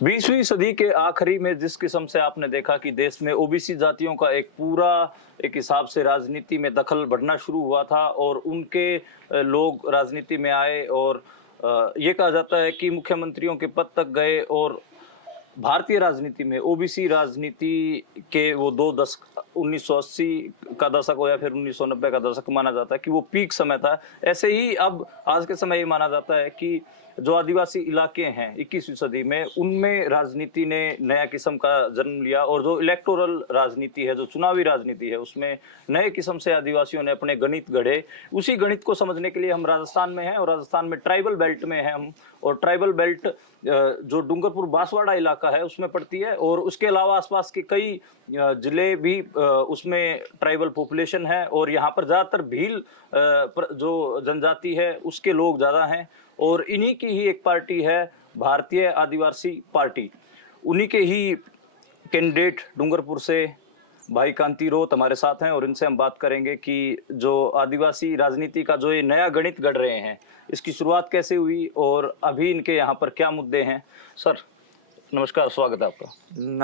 20वीं सदी के आखिरी में जिस किस्म से आपने देखा कि देश में ओबीसी जातियों का एक पूरा एक हिसाब से राजनीति में दखल बढ़ना शुरू हुआ था और उनके लोग राजनीति में आए और ये कहा जाता है कि मुख्यमंत्रियों के पद तक गए और भारतीय राजनीति में ओबीसी राजनीति के वो दो दशक 1980 का दशक हो या फिर 1990 का दशक माना जाता है कि वो पीक समय था। ऐसे ही अब आज के समय ये माना जाता है कि जो आदिवासी इलाके हैं 21वीं सदी में उनमें राजनीति ने नया किस्म का जन्म लिया और जो इलेक्टोरल राजनीति है, जो चुनावी राजनीति है, उसमें नए किस्म से आदिवासियों ने अपने गणित गढ़े। उसी गणित को समझने के लिए हम राजस्थान में हैं और राजस्थान में ट्राइबल बेल्ट में हैं हम। और ट्राइबल बेल्ट जो डूंगरपुर बांसवाड़ा इलाका है उसमें पड़ती है और उसके अलावा आसपास के कई जिले भी उसमें ट्राइबल पॉपुलेशन है और यहाँ पर ज़्यादातर भील जो जनजाति है उसके लोग ज़्यादा हैं और इन्हीं की ही एक पार्टी है भारतीय आदिवासी पार्टी। उन्हीं के ही कैंडिडेट डूंगरपुर से भाई कांति रोत हमारे साथ हैं और इनसे हम बात करेंगे कि जो आदिवासी राजनीति का जो ये नया गणित गढ़ रहे हैं इसकी शुरुआत कैसे हुई और अभी इनके यहाँ पर क्या मुद्दे हैं। सर नमस्कार, स्वागत है आपका।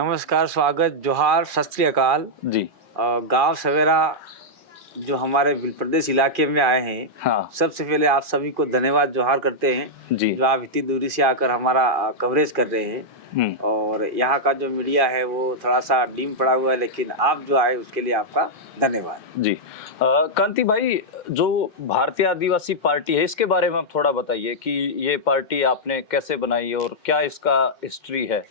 नमस्कार, स्वागत, जोहार, सत श्री अकाल जी। गांव सवेरा जो हमारे भील प्रदेश इलाके में आए हैं, हाँ, सबसे पहले आप सभी को धन्यवाद जोहार करते हैं जी। जो आप इतनी दूरी से आकर हमारा कवरेज कर रहे हैं। और यहाँ का जो मीडिया है वो थोड़ा सा डीम पड़ा हुआ है, लेकिन आप जो आए उसके लिए आपका धन्यवाद जी। कांति भाई, जो भारतीय आदिवासी पार्टी है इसके बारे में आप थोड़ा बताइए कि ये पार्टी आपने कैसे बनाई और क्या इसका हिस्ट्री है।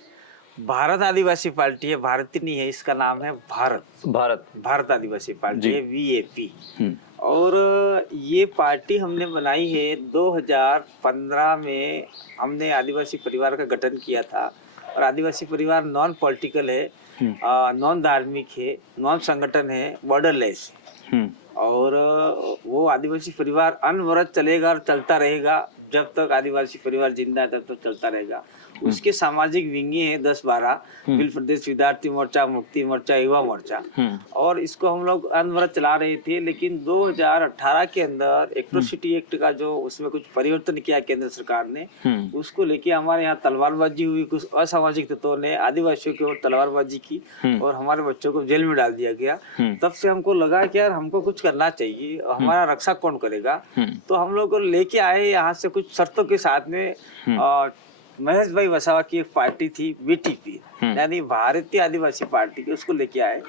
भारत आदिवासी पार्टी है, भारतीय नहीं है, इसका नाम है भारत आदिवासी पार्टी है, VAP। और ये पार्टी हमने बनाई है 2015 में। हमने आदिवासी परिवार का गठन किया था और आदिवासी परिवार नॉन पॉलिटिकल है, नॉन धार्मिक है, नॉन संगठन है, बॉर्डरलेस है। और वो आदिवासी परिवार अनवरत चलेगा और चलता रहेगा। जब तक आदिवासी परिवार जिंदा है तब तक चलता रहेगा। उसके सामाजिक विंगे हैं 10-12, भील प्रदेश विद्यार्थी मोर्चा, मुक्ति मोर्चा, युवा मोर्चा। और इसको हम लोग अनवरत चला रहे थे, लेकिन 2018 के अंदर एट्रोसिटी एक्ट का जो उसमें कुछ परिवर्तन किया केंद्र सरकार ने, उसको लेके हमारे यहाँ तलवारबाजी हुई। कुछ असामाजिक तत्वों ने आदिवासियों की ओर तलवारबाजी की और हमारे बच्चों को जेल में डाल दिया गया। तब से हमको लगा कि यार हमको कुछ करना चाहिए, हमारा रक्षा कौन करेगा। तो हम लोग लेके आए यहाँ से कुछ शर्तों के साथ में। महेश भाई वसावा की एक पार्टी थी BTP, यानी भारतीय आदिवासी पार्टी की, उसको लेके आए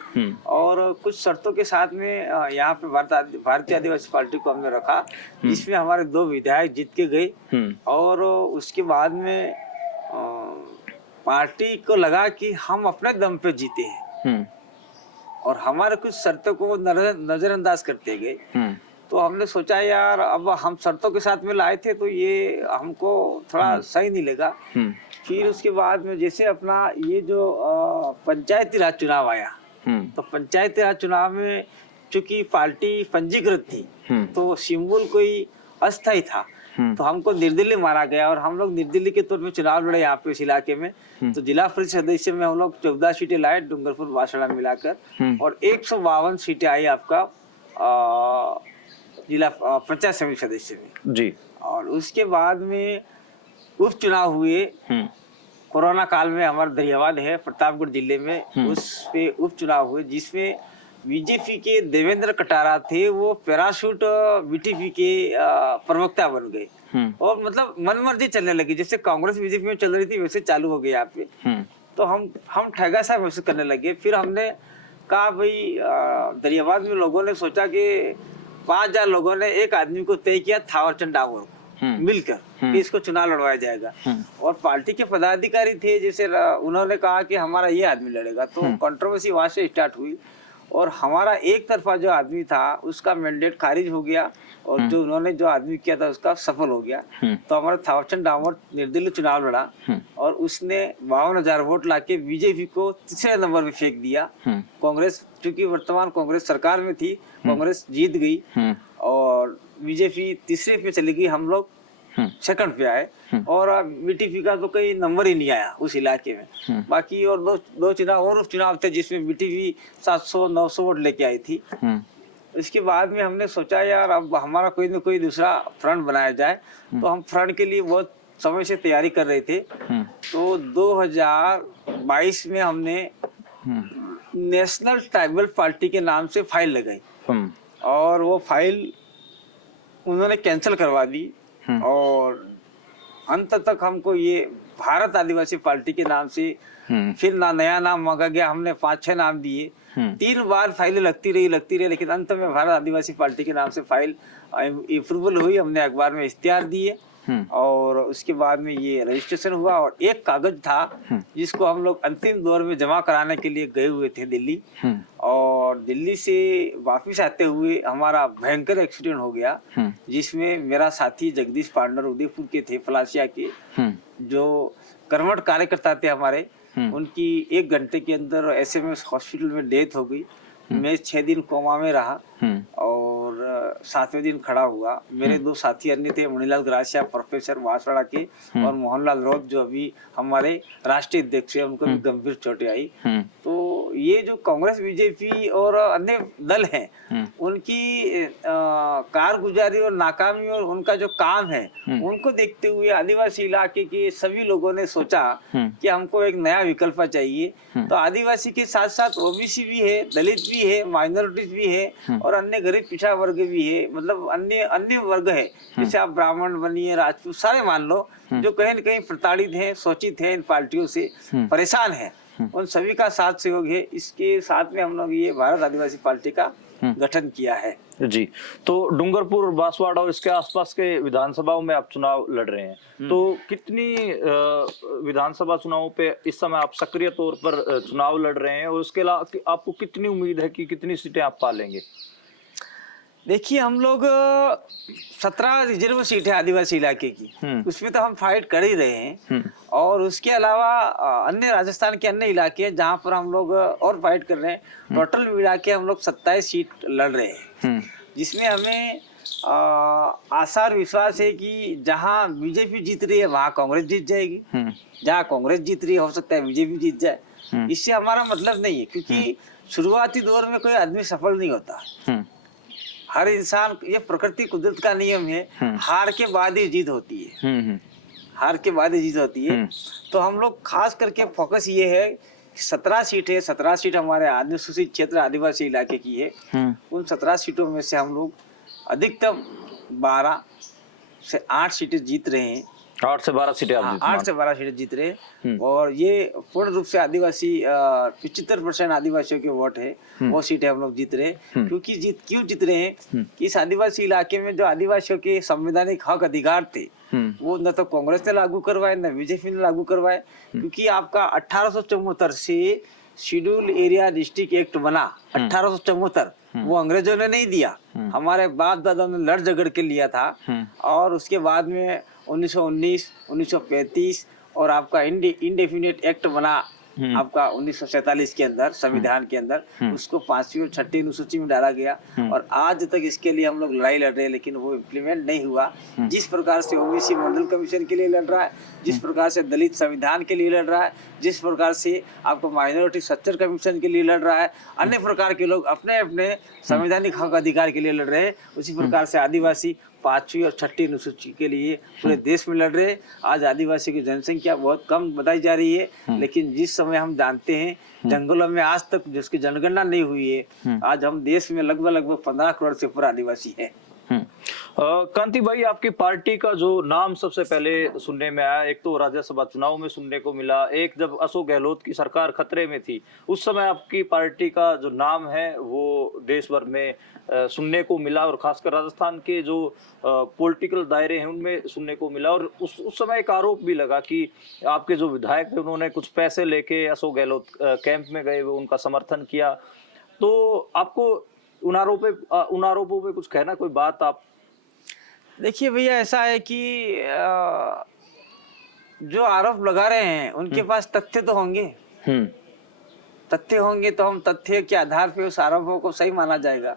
और कुछ शर्तों के साथ में यहाँ पे भारतीय आदिवासी पार्टी को हमने रखा, जिसमें हमारे 2 विधायक जीत के गए। और उसके बाद में पार्टी को लगा कि हम अपने दम पे जीते हैं और हमारे कुछ शर्तों को नजरअंदाज करते गए। तो हमने सोचा यार अब हम शर्तों के साथ में लाए थे तो ये हमको थोड़ा सही नहीं लगा। फिर उसके बाद में जैसे अपना ये जो पंचायती राज चुनाव आया, तो पंचायती राज चुनाव में चूंकि पार्टी पंजीकृत थी तो सिंबल कोई अस्थायी था, तो हमको निर्दलीय माना गया और हम लोग निर्दलीय के तौर पे चुनाव लड़े यहाँ पे इस इलाके में। तो जिला परिषद सदस्य में हम लोग 14 सीटें लाए डूंगरपुर बांसवाड़ा मिलाकर और 152 सीटें आई आपका जिला पंचायत समिति सदस्य में जी। और उसके बाद में उपचुनाव हुए कोरोना काल में। हमारा दरियावाद है प्रतापगढ़ जिले में, उस पे उपचुनाव हुए जिसमें बीजेपी के देवेंद्र कटारा थे, वो पैराशूट BTP के प्रवक्ता बन गए और मतलब मनमर्जी चलने लगी। जैसे कांग्रेस बीजेपी में चल रही थी वैसे चालू हो गई यहाँ पे। तो हम ठगा सा महसूस करने लगे। फिर हमने कहा भाई दरियावाद में लोगों ने सोचा कि 5000 लोगों ने एक आदमी को तय किया थावरचंद डामोर को मिलकर कि इसको चुनाव लड़वाया जाएगा। और पार्टी के पदाधिकारी थे, जैसे उन्होंने कहा कि हमारा ये आदमी लड़ेगा, तो कंट्रोवर्सी वहां से स्टार्ट हुई और हमारा एक तरफा जो आदमी था उसका मैंडेट खारिज हो गया और जो उन्होंने जो आदमी किया था उसका सफल हो गया। तो हमारा थावरचंद डामोर निर्दलीय चुनाव लड़ा और उसने 52,000 वोट लाके बीजेपी को तीसरे नंबर पे फेंक दिया। कांग्रेस, चूंकि वर्तमान कांग्रेस सरकार में थी, कांग्रेस जीत गई और बीजेपी तीसरे पे चली गई, हम लोग सेकंड पे आए। और BTP का तो कोई नंबर ही नहीं आया उस इलाके में। बाकी और दो चुनाव और उपचुनाव थे जिसमें BTP 700-900 वोट लेके आई थी। इसके बाद में हमने सोचा यार अब हमारा कोई ना कोई दूसरा फ्रंट बनाया जाए। तो हम फ्रंट के लिए बहुत समय से तैयारी कर रहे थे। तो 2022 में हमने नेशनल ट्राइबल पार्टी के नाम से फाइल लगाई और वो फाइल उन्होंने कैंसिल करवा दी और अंत तक हमको ये भारत आदिवासी पार्टी के नाम से फिर नया नाम मांगा गया। हमने 5-6 नाम दिए, 3 बार फाइलें लगती रही, लेकिन अंत में भारत आदिवासी पार्टी के नाम से फाइल अप्रूवल हुई। हमने अखबार में इश्तिहार दिए और उसके बाद में ये रजिस्ट्रेशन हुआ और एक कागज था जिसको हम लोग अंतिम दौर में जमा कराने के लिए गए हुए थे दिल्ली। और दिल्ली से वापस आते हुए हमारा भयंकर एक्सीडेंट हो गया, जिसमें मेरा साथी जगदीश पार्टनर उदयपुर के थे, फलासिया के, जो कर्मठ कार्यकर्ता थे हमारे, उनकी 1 घंटे के अंदर एसएमएस हॉस्पिटल में डेथ हो गई। मैं 6 दिन कोमा में रहा और 7वें दिन खड़ा हुआ। मेरे 2 साथी अन्य थे, मणिलाल ग्रासिया प्रोफेसर बांसवाड़ा के और मोहनलाल रौत जो अभी हमारे राष्ट्रीय अध्यक्ष है, उनको भी गंभीर चोटें आई। तो ये जो कांग्रेस बीजेपी और अन्य दल हैं उनकी कारगुजारी और नाकामी और उनका जो काम है उनको देखते हुए आदिवासी इलाके के सभी लोगों ने सोचा कि हमको एक नया विकल्प चाहिए। तो आदिवासी के साथ साथ ओबीसी भी है, दलित भी है, माइनॉरिटीज भी है और अन्य गरीब पिछड़ा वर्ग भी है, मतलब अन्य वर्ग है, जैसे आप ब्राह्मण बनिए, राजपूत, सारे मान लो जो कहीं न कहीं प्रताड़ित हैं, शोषित हैं, इन पार्टियों से परेशान है, उन सभी का साथ सहयोग है। इसके साथ में हम लोग ये भारत आदिवासी पार्टी का गठन किया है। जी, तो डूंगरपुर, बांसवाड़ा और इसके आसपास के विधानसभाओं में आप चुनाव लड़ रहे हैं, तो कितनी विधानसभा चुनावों पे इस समय आप सक्रिय तौर पर चुनाव लड़ रहे हैं और उसके अलावा आपको कितनी उम्मीद है कि कितनी सीटें आप पालेंगे? देखिए, हम लोग 17 रिजर्व सीट है आदिवासी इलाके की, उसमें तो हम फाइट कर ही रहे हैं और उसके अलावा अन्य राजस्थान के अन्य इलाके हैं जहाँ पर हम लोग और फाइट कर रहे हैं। टोटल मिला के हम लोग 27 सीट लड़ रहे हैं, जिसमें हमें आशा और विश्वास है कि जहाँ बीजेपी जीत रही है वहाँ कांग्रेस जीत जाएगी, जहाँ कांग्रेस जीत रही है हो सकता है बीजेपी जीत जाए। इससे हमारा मतलब नहीं है, क्योंकि शुरुआती दौर में कोई आदमी सफल नहीं होता। हर इंसान, ये प्रकृति कुदरत का नियम है, हार के बाद ही जीत होती है, हार के बाद ही जीत होती है। तो हम लोग खास करके फोकस ये है, 17 सीट है, 17 सीट हमारे अनुसूचित क्षेत्र आदिवासी इलाके की है। उन 17 सीटों में से हम लोग अधिकतम 12 से 8 सीटें जीत रहे हैं। 8 से 12 सीटें आप 8 से 12 सीटें जीत रहे हैं और ये पूर्ण रूप से आदिवासी 75% आदिवासियों के वोट है, वो सीटें हम लोग जीत रहे हैं। क्योंकि क्यों जीत रहे हैं कि इस आदिवासी इलाके में जो आदिवासियों के संवैधानिक हक अधिकार थे वो न तो कांग्रेस ने लागू करवाए न बीजेपी ने लागू करवाए। क्योंकि आपका 1874 से शेड्यूल एरिया डिस्ट्रिक्ट एक्ट बना, 1874, वो अंग्रेजों ने नहीं दिया, हमारे बाप दादा ने लड़ झगड़ के लिया था। और उसके बाद में 1919, 1935 और आपका इंडेफिनिट एक्ट बना आपका 1947 के अंदर, संविधान के अंदर, उसको 5वीं और 6ठी अनुसूची में डाला गया और आज तक इसके लिए हम लोग लड़ाई लड़ रहे हैं, लेकिन वो इम्प्लीमेंट नहीं हुआ। जिस प्रकार से ओबीसी मंडल कमीशन के लिए लड़ रहा है, जिस प्रकार से दलित संविधान के लिए लड़ रहा है, जिस प्रकार से आपको माइनॉरिटी स्ट्रक्चर कमीशन के लिए लड़ रहा है, अन्य प्रकार के लोग अपने अपने संवैधानिक हक अधिकार के लिए लड़ रहे हैं, उसी प्रकार से आदिवासी 5वीं और 6ठी अनुसूची के लिए पूरे देश में लड़ रहे हैं। आज आदिवासी की जनसंख्या बहुत कम बताई जा रही है, लेकिन जिस समय हम जानते हैं जंगलों में आज तक जिसकी जनगणना नहीं हुई है, आज हम देश में लगभग 15 करोड़ से ऊपर आदिवासी है। कांति भाई, आपकी पार्टी का जो नाम सबसे पहले सुनने में आया, एक तो राज्यसभा चुनाव में सुनने को मिला, एक जब अशोक गहलोत की सरकार खतरे में थी उस समय आपकी पार्टी का जो नाम है वो देश भर में सुनने को मिला और खासकर राजस्थान के जो पॉलिटिकल दायरे हैं उनमें सुनने को मिला। और उस समय एक आरोप भी लगा कि आपके जो विधायक थे उन्होंने कुछ पैसे लेके अशोक गहलोत कैंप में गए, वो उनका समर्थन किया। तो आपको उन आरोपों पे कुछ कहना, कोई बात आप? देखिए भैया, ऐसा है कि जो आरोप लगा रहे हैं उनके पास तथ्य तो होंगे, तथ्य होंगे तो हम तथ्य के आधार पे उस आरोपों को सही माना जाएगा।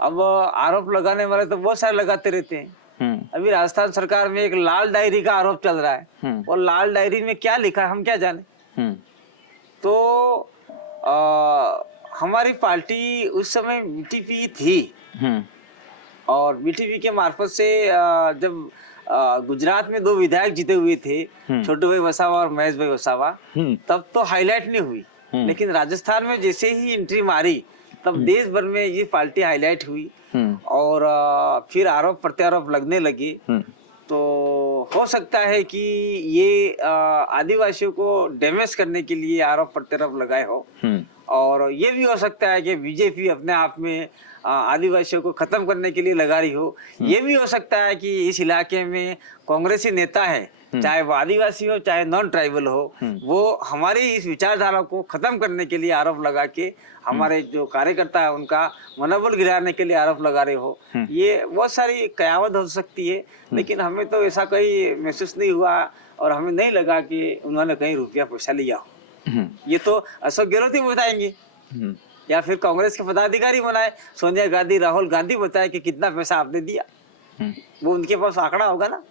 अब आरोप लगाने वाले तो बहुत सारे लगाते रहते हैं। अभी राजस्थान सरकार में एक लाल डायरी का आरोप चल रहा है और लाल डायरी में क्या लिखा है हम क्या जाने। तो हमारी पार्टी उस समय बीटीपी थी और बीटीपी के मार्फत से जब गुजरात में 2 विधायक जीते हुए थे, छोटू भाई वसावा और महेश भाई वसावा, तब तो हाईलाइट नहीं हुई। लेकिन राजस्थान में जैसे ही एंट्री मारी तब देश भर में ये पार्टी हाईलाइट हुई और फिर आरोप प्रत्यारोप लगने लगे। तो हो सकता है कि ये आदिवासियों को डैमेज करने के लिए आरोप प्रत्यारोप लगाए हो, और ये भी हो सकता है कि बीजेपी अपने आप में आदिवासियों को खत्म करने के लिए लगा रही हो। ये भी हो सकता है कि इस इलाके में कांग्रेसी नेता है, चाहे वो आदिवासी हो चाहे नॉन ट्राइबल हो, वो हमारी इस विचारधारा को खत्म करने के लिए आरोप लगा के हमारे जो कार्यकर्ता है उनका मनोबल गिराने के लिए आरोप लगा रहे हो। ये बहुत सारी कयामत हो सकती है, लेकिन हमें तो ऐसा कहीं महसूस नहीं हुआ और हमें नहीं लगा कि उन्होंने कहीं रुपया पैसा लिया हो। ये तो अशोक गहलोत ही बताएंगे या फिर कांग्रेस के पदाधिकारी बनाए, सोनिया गांधी, राहुल गांधी बताए कि कितना पैसा आपने दिया, वो उनके पास आंकड़ा होगा ना।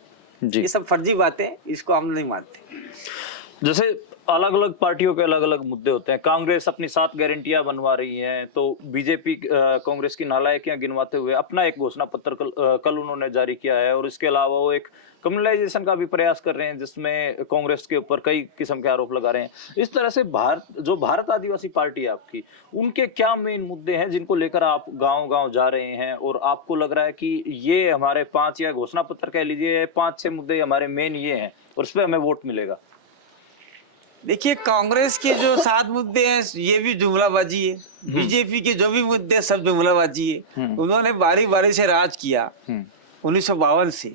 ये सब फर्जी बातें, इसको हम नहीं मानते। जैसे अलग अलग पार्टियों के अलग अलग मुद्दे होते हैं। कांग्रेस अपनी 7 गारंटियां बनवा रही है, तो बीजेपी कांग्रेस की नालायकियां गिनवाते हुए अपना एक घोषणा पत्र कल उन्होंने जारी किया है, और इसके अलावा वो एक कम्युनलाइजेशन का भी प्रयास कर रहे हैं जिसमें कांग्रेस के ऊपर कई किस्म के आरोप लगा रहे हैं। इस तरह से भारत आदिवासी पार्टी है आपकी, उनके क्या मेन मुद्दे हैं जिनको लेकर आप गांव-गांव जा रहे हैं और आपको लग रहा है कि ये हमारे 5 या घोषणा पत्र कह लीजिए 5-6 मुद्दे हमारे मेन ये हैं और इस पे हमें वोट मिलेगा? देखिए, कांग्रेस के जो 7 मुद्दे हैं ये भी जुमलाबाजी है, बीजेपी के जो भी मुद्दे सब जुमलाबाजी है। उन्होंने बारी बारी से राज किया 1952 से,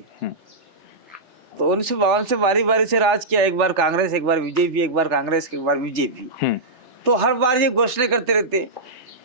तो 1952 से बारी बारी से राज किया, एक बार कांग्रेस, एक बार बीजेपी, एक बार कांग्रेस, एक बार बीजेपी। तो हर बार ये घोषणा करते रहते।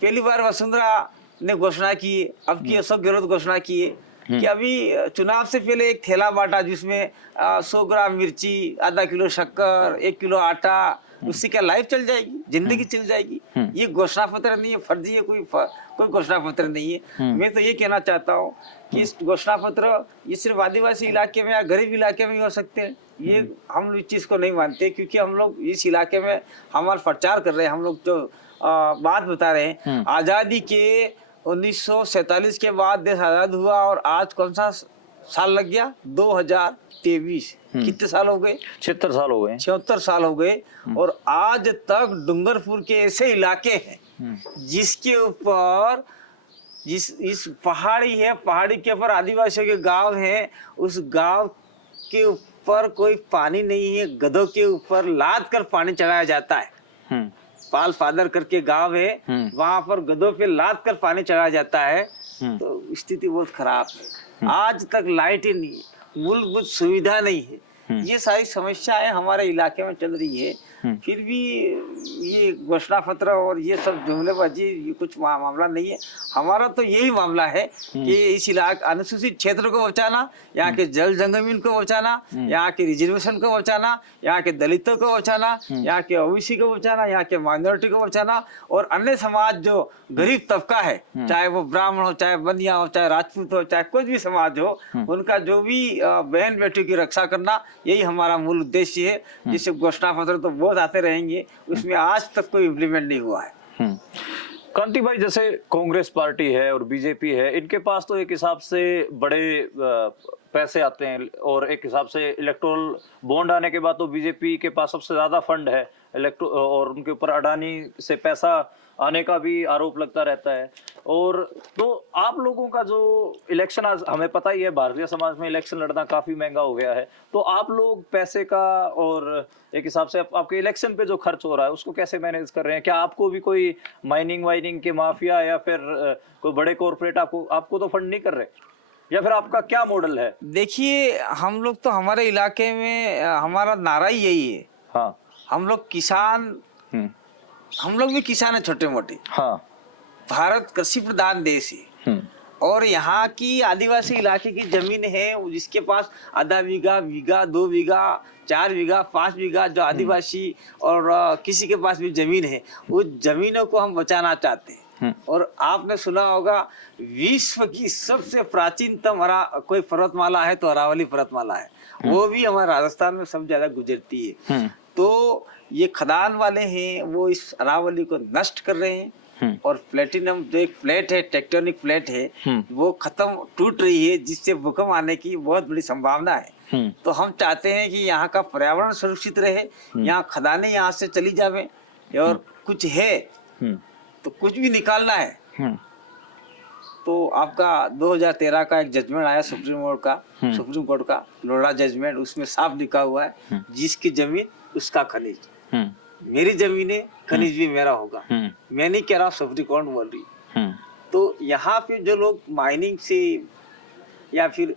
पहली बार वसुंधरा ने घोषणा की, अब की अशोक गहलोत घोषणा किए कि अभी चुनाव से पहले एक थैला बांटा जिसमें 100 ग्राम मिर्ची, आधा किलो शक्कर, 1 किलो आटा, उससे क्या लाइफ चल जाएगी, जिंदगी चल जाएगी। ये घोषणा पत्र नहीं है, फर्जी है, कोई घोषणा पत्र नहीं है। मैं तो ये कहना चाहता हूँ कि इस घोषणा पत्र ये सिर्फ आदिवासी इलाके में या गरीब इलाके में ही हो सकते हैं। ये हम इस चीज को नहीं मानते, क्योंकि हम लोग इस इलाके में हमारा प्रचार कर रहे हैं। हम लोग जो बात बता रहे हैं, आजादी के 1947 के बाद देश आजाद हुआ और आज कौन सा साल लग गया, 2023। कितने साल हो गए? 76 साल हो गए। 76 साल हो गए। और आज तक डूंगरपुर के ऐसे इलाके हैं जिसके ऊपर इस पहाड़ी है, पहाड़ी के ऊपर आदिवासियों के गांव हैं, उस गांव के ऊपर कोई पानी नहीं है, गधों के ऊपर लाद कर पानी चढ़ाया जाता है। पाल फादर करके गांव है, वहां पर गधों पे लाद कर पानी चढ़ाया जाता है। तो स्थिति बहुत खराब है। आज तक लाइट ही नहीं, मूलभूत सुविधा नहीं है। ये सारी समस्याएं हमारे इलाके में चल रही है। फिर भी ये घोषणा पत्र और ये सब जुमलेबाजी, ये कुछ मामला नहीं है। हमारा तो यही मामला है कि इस इलाके अनुसूचित क्षेत्र को बचाना, यहाँ के जल जंगमीन को बचाना, यहाँ के रिजर्वेशन को बचाना, यहाँ के दलितों को बचाना, यहाँ के ओबीसी को बचाना, यहाँ के माइनॉरिटी को बचाना, और अन्य समाज जो गरीब तबका है, चाहे वो ब्राह्मण हो, चाहे बनिया हो, चाहे राजपूत हो, चाहे कोई भी समाज हो, उनका जो भी बहन बेटी की रक्षा करना, यही हमारा मूल उद्देश्य है। जिससे घोषणा पत्र तो बहुत आते रहेंगे, उसमें आज तक कोई इम्प्लीमेंट नहीं हुआ है। कांति भाई, जैसे कांग्रेस पार्टी है और बीजेपी है, इनके पास तो एक हिसाब से बड़े पैसे आते हैं और एक हिसाब से इलेक्टोरल बॉन्ड आने के बाद तो बीजेपी के पास सबसे ज्यादा फंड है और उनके ऊपर अडानी से पैसा आने का भी आरोप लगता रहता है। और तो आप लोगों का जो इलेक्शन, आज हमें पता ही है भारतीय समाज में इलेक्शन लड़ना काफी महंगा हो गया है, तो आप लोग पैसे का और एक हिसाब से आपके इलेक्शन पे जो खर्च हो रहा है उसको कैसे मैनेज कर रहे हैं? क्या आपको भी कोई माइनिंग वाइनिंग के माफिया या फिर कोई बड़े कॉर्पोरेट आपको तो फंड नहीं कर रहे, या फिर आपका क्या मॉडल है? देखिए, हम लोग तो हमारे इलाके में हमारा नारा ही यही है। हाँ, हम लोग किसान, हम लोग भी किसान है छोटे मोटे। हाँ, भारत कृषि प्रधान देश है और यहाँ की आदिवासी इलाके की जमीन है जिसके पास आधा बीघा, 2 बीघा, 4 बीघा, 5 बीघा जो आदिवासी और किसी के पास भी जमीन है, वो जमीनों को हम बचाना चाहते हैं। और आपने सुना होगा विश्व की सबसे प्राचीनतम कोई पर्वतमाला है तो अरावली पर्वतमाला है, वो भी हमारे राजस्थान में सबसे ज्यादा गुजरती है। तो ये खदान वाले हैं, वो इस अरावली को नष्ट कर रहे हैं और प्लेटिनम जो एक प्लेट है, टेक्टोनिक प्लेट है, वो खत्म टूट रही है, जिससे भूकंप आने की बहुत बड़ी संभावना है। तो हम चाहते हैं कि यहाँ का पर्यावरण सुरक्षित रहे, यहाँ खदानें यहाँ से चली जावे, और कुछ है तो कुछ भी निकालना है। तो आपका 2013 का एक जजमेंट आया सुप्रीम कोर्ट का लोढ़ा जजमेंट, उसमें साफ लिखा हुआ है जिसकी जमीन उसका खनिज। मेरी जमीन है, खनिज भी मेरा होगा। मैं नहीं कह रहा, सुप्रीम कोर्ट बोल रही। तो यहाँ पे जो लोग माइनिंग से या फिर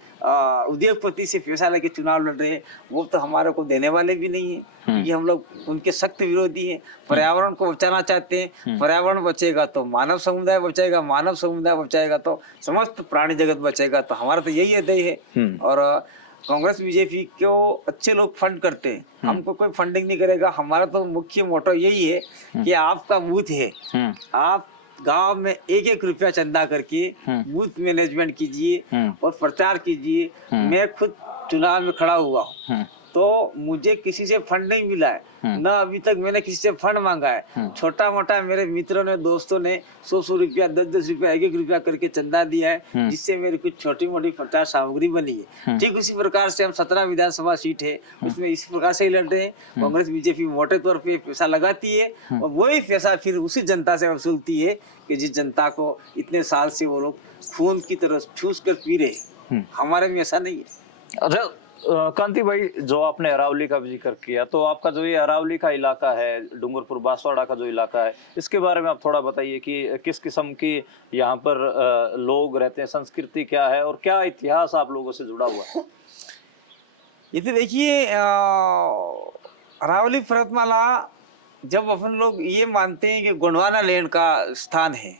उद्योगपति से पैसा लेके चुनाव लड़ रहे हैं, वो तो हमारे को देने वाले भी नहीं है। ये हम लोग उनके सख्त विरोधी हैं। पर्यावरण को बचाना चाहते हैं। पर्यावरण बचेगा तो मानव समुदाय बचेगा, मानव समुदाय बचेगा तो समस्त प्राणी जगत बचेगा। तो हमारा तो यही ध्येय है। और कांग्रेस बीजेपी को अच्छे लोग फंड करते हैं, हमको कोई फंडिंग नहीं करेगा। हमारा तो मुख्य मोटो यही है कि आपका बूथ है, आप गांव में 1-1 रुपया चंदा करके बूथ मैनेजमेंट कीजिए और प्रचार कीजिए। मैं खुद चुनाव में खड़ा हुआ हूँ, तो मुझे किसी से फंड नहीं मिला है, न अभी तक मैंने किसी से फंड मांगा है। छोटा मोटा मेरे मित्रों ने, दोस्तों ने 100-100 रुपया, 10-10 रुपया, 1-1 रुपया करके चंदा दिया है, जिससे मेरी कुछ छोटी मोटी प्रचार सामग्री बनी है। ठीक उसी प्रकार से हम 17 विधानसभा सीट है, उसमें इसी प्रकार से ही लड़ रहे हैं। कांग्रेस बीजेपी मोटे तौर पे पैसा लगाती है और वही पैसा फिर उसी जनता से वसूलती है कि जिस जनता को इतने साल से वो लोग खून की तरह चूस कर पी रहे। हमारे में ऐसा नहीं है। अच्छा कांति भाई, जो आपने अरावली का जिक्र किया, तो आपका जो ये अरावली का इलाका है, डूंगरपुर बांसवाड़ा का जो इलाका है, इसके बारे में आप थोड़ा बताइए कि किस किस्म की यहाँ पर लोग रहते हैं, संस्कृति क्या है और क्या इतिहास आप लोगों से जुड़ा हुआ है? ये तो देखिए, अरावली पर्वतमाला जब अपन लोग ये मानते हैं कि गोंडवाना लैंड का स्थान है,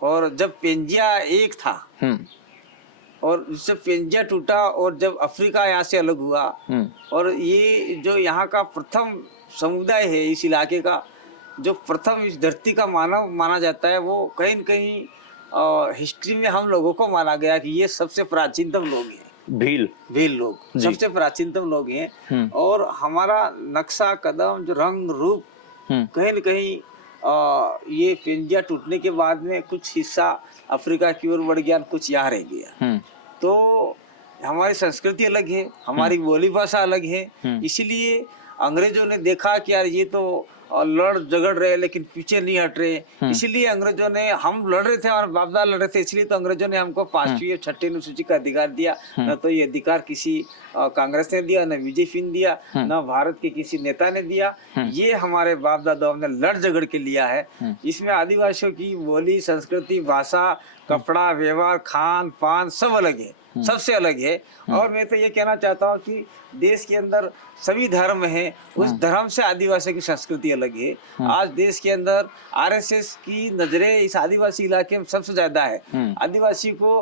और जब पेंजिया एक था और उससे पेंजिया टूटा, और जब अफ्रीका यहाँ से अलग हुआ, और ये जो यहाँ का प्रथम समुदाय है, इस इलाके का जो प्रथम इस धरती का मानव माना जाता है, वो कहीं न कहीं हिस्ट्री में हम लोगों को माना गया कि ये सबसे प्राचीनतम लोग हैं। भील लोग सबसे प्राचीनतम लोग हैं। और हमारा नक्शा कदम, जो रंग रूप, कहीं न कहीं ये पेंजिया टूटने के बाद में कुछ हिस्सा अफ्रीका की ओर बढ़ गया, कुछ यहाँ रह गया। तो हमारी संस्कृति अलग है, हमारी बोली भाषा अलग है। इसीलिए अंग्रेजों ने देखा कि यार ये तो लड़ झगड़ रहे लेकिन पीछे नहीं हट रहे, इसलिए अंग्रेजों ने, हम लड़ रहे थे, हमारे बाप दादा लड़ रहे थे, इसलिए तो अंग्रेजों ने हमको 5वीं और 6वीं अनुसूची का अधिकार दिया। न तो ये अधिकार किसी कांग्रेस ने दिया, न बीजेपी ने दिया, न भारत के किसी नेता ने दिया। ये हमारे बाप दादाओं ने लड़ झगड़ के लिया है। इसमें आदिवासियों की बोली, संस्कृति, भाषा, कपड़ा, व्यवहार, खान पान सब अलग है, सबसे अलग है। और मैं तो ये कहना चाहता हूँ कि देश के अंदर सभी धर्म हैं, उस धर्म से आदिवासी की संस्कृति अलग है। आज देश के अंदर आरएसएस की नजरें इस आदिवासी इलाके में सबसे ज्यादा है। आदिवासी को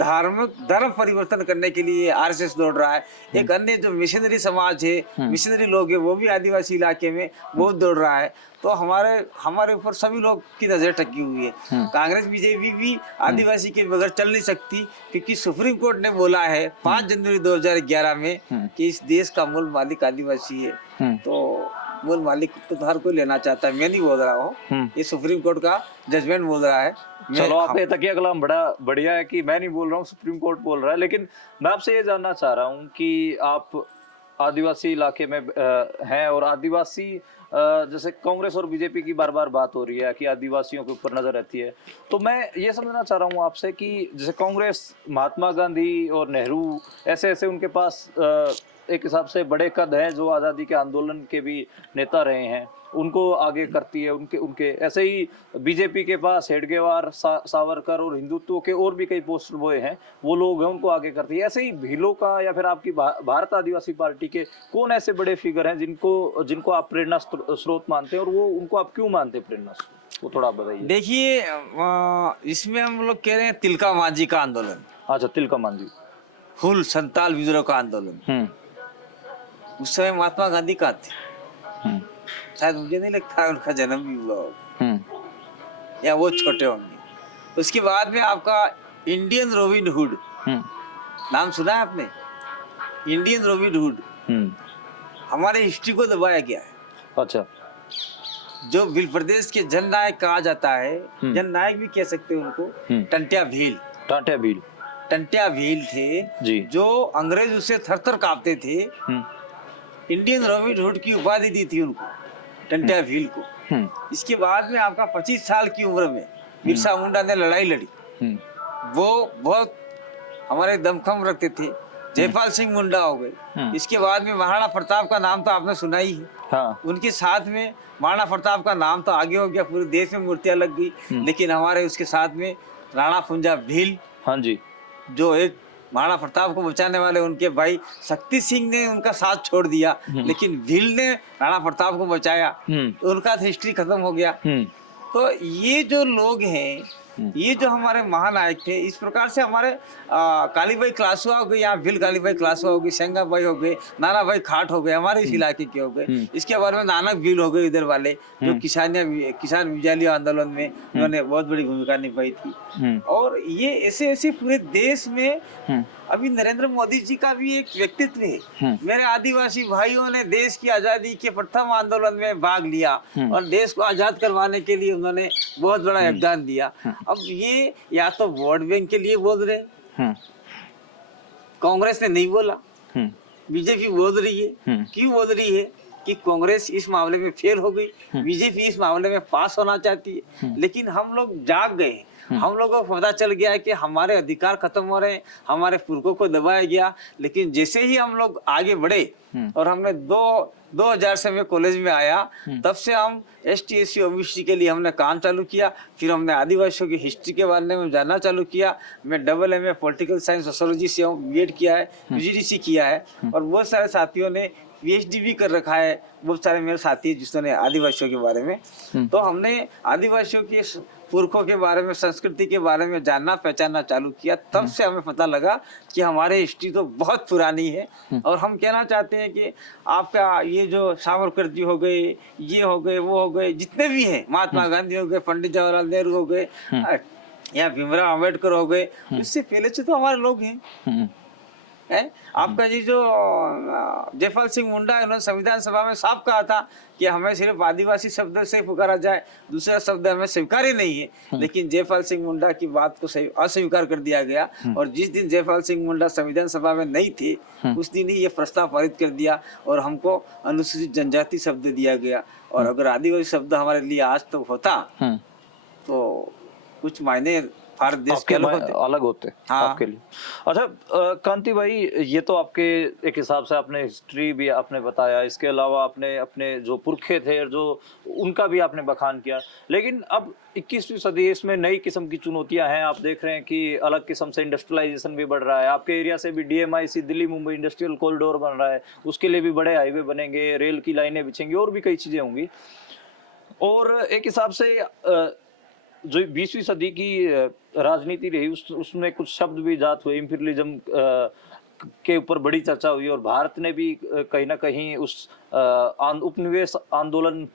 धार्मिक धर्म परिवर्तन करने के लिए आरएसएस दौड़ रहा है। एक अन्य जो मिशनरी समाज है, मिशनरी लोग हैं, वो भी आदिवासी इलाके में बहुत दौड़ रहा है। तो हमारे ऊपर सभी लोग की नजर टकी हुई है। कांग्रेस बीजेपी भी आदिवासी के बगैर चल नहीं सकती, क्योंकि सुप्रीम कोर्ट ने बोला है 5 जनवरी 2011 में कि इस देश का मूल मालिक आदिवासी है। तो मूल मालिक तो हर कोई लेना चाहता है, मैं नहीं बोल रहा हूँ, ये सुप्रीम कोर्ट का जजमेंट बोल रहा है। चलो, आपका तकिया कलाम बड़ा बढ़िया है कि मैं नहीं बोल रहा हूँ, सुप्रीम कोर्ट बोल रहा है। लेकिन मैं आपसे ये जानना चाह रहा हूँ कि आप आदिवासी इलाके में हैं, और आदिवासी जैसे कांग्रेस और बीजेपी की बार बार बात हो रही है कि आदिवासियों के ऊपर नजर रहती है, तो मैं ये समझना चाह रहा हूँ आपसे कि जैसे कांग्रेस, महात्मा गांधी और नेहरू, ऐसे ऐसे उनके पास एक हिसाब से बड़े कद हैं, जो आज़ादी के आंदोलन के भी नेता रहे हैं, उनको आगे करती है। उनके ऐसे ही बीजेपी के पास हेडगेवार, सावरकर और हिंदुत्व के और भी कई पोस्टर बॉय हैं, वो लोग हैं, उनको आगे करती है। ऐसे ही भीलों का या फिर आपकी भारत आदिवासी पार्टी के कौन ऐसे बड़े फिगर हैं जिनको आप प्रेरणा स्रोत मानते हैं, और वो उनको आप क्यों मानते हैं प्रेरणा स्रोत, वो थोड़ा बताइए। देखिए, इसमें हम लोग कह रहे हैं तिलका मांझी का आंदोलन। अच्छा, तिलका मांझी, हुल संताल विद्रोह का आंदोलन। उस समय महात्मा गांधी का थे, शायद मुझे नहीं लगता उनका जन्म भी हुआ हो, या वो छोटे होंगे। उसके बाद में आपका इंडियन रॉबिन हुड, नाम सुना है आपने? इंडियन रॉबिन हुड हमारे हिस्ट्री को दबाया गया है। अच्छा। जो भील प्रदेश के जननायक कहा जाता है, जननायक भी कह सकते हैं उनको, टंट्या भील। टाटा भील, टंट्या भील थे जी। जो अंग्रेज उसे थर-थर कांपते थे। इंडियन रॉबिन हुड की उपाधि दी थी उनको, टंट्या भील को। इसके बाद में आपका 25 साल की उम्र में बिरसा मुंडा ने लड़ाई लड़ी। वो बहुत हमारे दमखम रखते थे। जयपाल सिंह मुंडा हो गए। इसके बाद में महाराणा प्रताप का नाम तो आपने सुना ही है। हाँ। उनके साथ में महाराणा प्रताप का नाम तो आगे हो गया, पूरे देश में मूर्तियां लग गई। लेकिन हमारे उसके साथ में राणा फुंजा भील, हाँ जी, जो एक महाराणा प्रताप को बचाने वाले उनके भाई शक्ति सिंह ने उनका साथ छोड़ दिया, लेकिन भील ने राणा प्रताप को बचाया, तो उनका हिस्ट्री खत्म हो गया। तो ये जो लोग हैं, ये जो हमारे महानायक थे, इस प्रकार से हमारे कालीबाई क्लासुआ हो गए, यहाँ भील कालीबाई क्लासुआ हो गई, सेंगाबाई हो गए, नाना भाई खाट हो गए, हमारे इस इलाके के हो गए। इसके बारे में नानक भील हो गए इधर वाले, जो किसान विजाली आंदोलन में उन्होंने बहुत बड़ी भूमिका निभाई थी। और ये ऐसे ऐसे पूरे देश में अभी नरेंद्र मोदी जी का भी एक व्यक्तित्व है। मेरे आदिवासी भाइयों ने देश की आजादी के प्रथम आंदोलन में भाग लिया और देश को आजाद करवाने के लिए उन्होंने बहुत बड़ा योगदान दिया। अब ये या तो वोट बैंक के लिए बोल रहे हैं, कांग्रेस ने नहीं बोला, बीजेपी बोल रही है। क्यों बोल रही है? कि कांग्रेस इस मामले में फेल हो गई, बीजेपी इस मामले में पास होना चाहती है। लेकिन हम लोग जाग गए, हम लोगों को पता चल गया है कि हमारे अधिकार खत्म हो रहे हैं, हमारे पुरखों को दबाया गया। लेकिन जैसे ही हम लोग आगे बढ़े और हमने 2000 से मैं कॉलेज में आया, तब से हम ST SC OBC के लिए हमने काम चालू किया। फिर हमने आदिवासियों की हिस्ट्री के बारे में जानना चालू किया। मैं AA पॉलिटिकल साइंस सोशियोलॉजी से हूँ, BEd किया है, PGDC किया है, और बहुत सारे साथियों ने PhD भी कर रखा है। बहुत सारे मेरे साथी जिसने आदिवासियों के बारे में, तो हमने आदिवासियों के पुरखों के बारे में, संस्कृति के बारे में जानना पहचानना चालू किया। तब से हमें पता लगा कि हमारे हिस्ट्री तो बहुत पुरानी है। और हम कहना चाहते हैं कि आपका ये जो सावरकर जी हो गए, ये हो गए, वो हो गए, जितने भी हैं, महात्मा गांधी हो गए, पंडित जवाहरलाल नेहरू हो गए, या भीमराव अम्बेडकर हो गए, इससे पहले से तो हमारे लोग हैं। आपका ये जो जयपाल सिंह मुंडा है, उन्होंने संविधान सभा में साफ कहा था कि हमें सिर्फ आदिवासी शब्द से पुकारा जाए, दूसरा शब्द हमें स्वीकार ही नहीं है। लेकिन जयपाल सिंह मुंडा की बात को अस्वीकार कर दिया गया, और जिस दिन जयपाल सिंह मुंडा संविधान सभा में नहीं थे, उस दिन ही ये प्रस्ताव पारित कर दिया और हमको अनुसूचित जनजाति शब्द दिया गया। और अगर आदिवासी शब्द हमारे लिए आज तक होता तो कुछ मायने भारत देश के अलग होते हाँ। आपके लिए। अच्छा कांति भाई, ये तो आपके एक हिसाब से आपने हिस्ट्री भी आपने बताया, इसके अलावा आपने अपने जो पुरखे थे जो उनका भी आपने बखान किया। लेकिन अब 21वीं सदी, इसमें नई किस्म की चुनौतियां हैं। आप देख रहे हैं कि अलग किस्म से इंडस्ट्रियलाइजेशन भी बढ़ रहा है। आपके एरिया से भी DMIC Delhi Mumbai industrial corridor बन रहा है, उसके लिए भी बड़े हाईवे बनेंगे, रेल की लाइनें बिछेंगी, और भी कई चीजें होंगी। और एक हिसाब से जो 20वीं सदी की राजनीति रही, उसमें कुछ शब्द भी जात हुए, इंपीरियलिज्म के ऊपर बड़ी चर्चा हुई, और भारत ने भी कहीं ना कहीं उस उपनिवेश आंदोलन